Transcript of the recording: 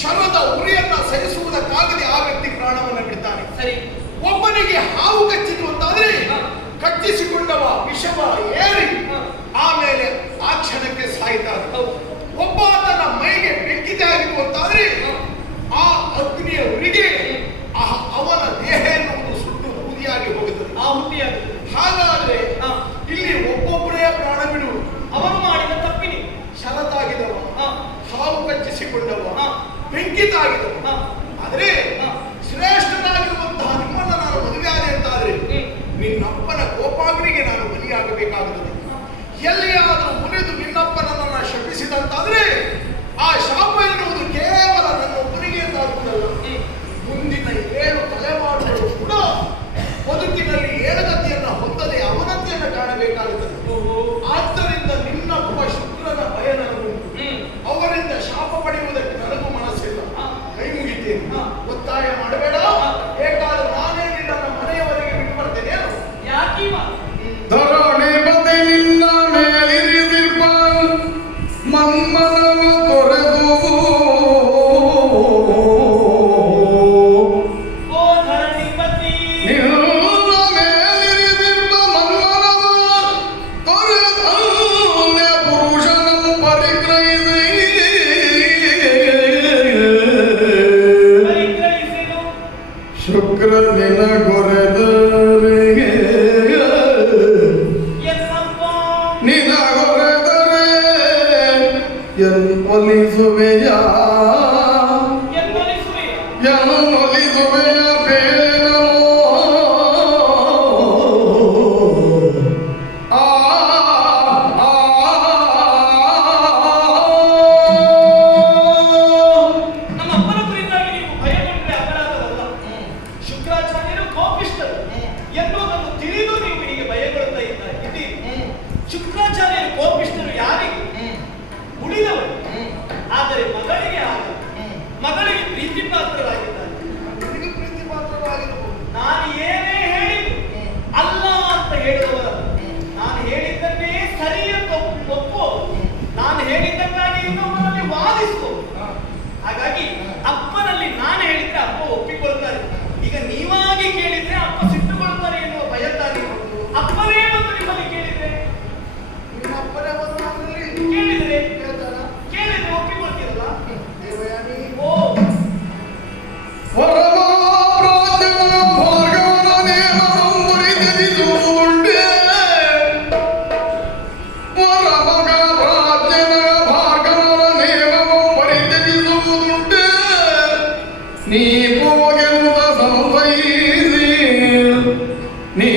ಶರದ ಉರಿಯನ್ನ ಸಹಿಸುವುದಕ್ಕಾಗದೆ ಆ ವ್ಯಕ್ತಿ ಪ್ರಾಣವನ್ನು ಬಿಡ್ತಾನೆ. ಸರಿ. ಒಬ್ಬನಿಗೆ ಹಾವು ಕಚ್ಚಿತು ಅಂತಾದ್ರೆ ಕಚ್ಚಿಸಿಕೊಂಡವ ವಿಷವ ಏರಿ ಆಮೇಲೆ ಆ ಕ್ಷಣಕ್ಕೆ ಸಾಯ್ತಾನೆ. ಒಬ್ಬ ತನ್ನ ಮೈಗೆ ಬೆಂಕಿತೆ ಆಗಿತ್ತು ಅಂತಾದ್ರೆ ಆ ಅಗ್ನಿಯ ಉರಿಗೆ ಅವನ ದೇಹ ಎನ್ನುವುದು ಸುಟ್ಟು ಬೂದಿಯಾಗಿ ಹೋಗುತ್ತದೆ ಆ ಹುದಿಯಾಗಿ ಹಾಗಾಗಿ ಲಿಖಿತ ಆಗಿದೆ ಆದ್ರೆ ಶ್ರೇಷ್ಠನಾಗಿರುವಂತಹ ನಿಮ್ಮನ್ನ ನಾನು ಮದುವೆಯಾದೆ ಅಂತಾದ್ರೆ ನಿನ್ನಪ್ಪನ ಕೋಪಾಗ್ನಿಗೆ ನಾನು ಬಲಿಯಾಗಬೇಕಾಗುತ್ತದೆ ಎಲ್ಲಿಯಾದರೂ ಮುರಿದು ನಿನ್ನಪ್ಪನನ್ನ ಶಪಿಸಿದಂತಾದ್ರೆ ಆ ಶಾಪ ಶುಕ್ರನಿನ ಕೊರೆದರಿಗೆ ನಿನ ಕೊರೆದರೆ ಎನ್ನೊಲಿಸುವೆಯ ಎನ್ನೊಲಿಸುವೆಯ ಬೇಡ నీ పూజను సంపైసి నీ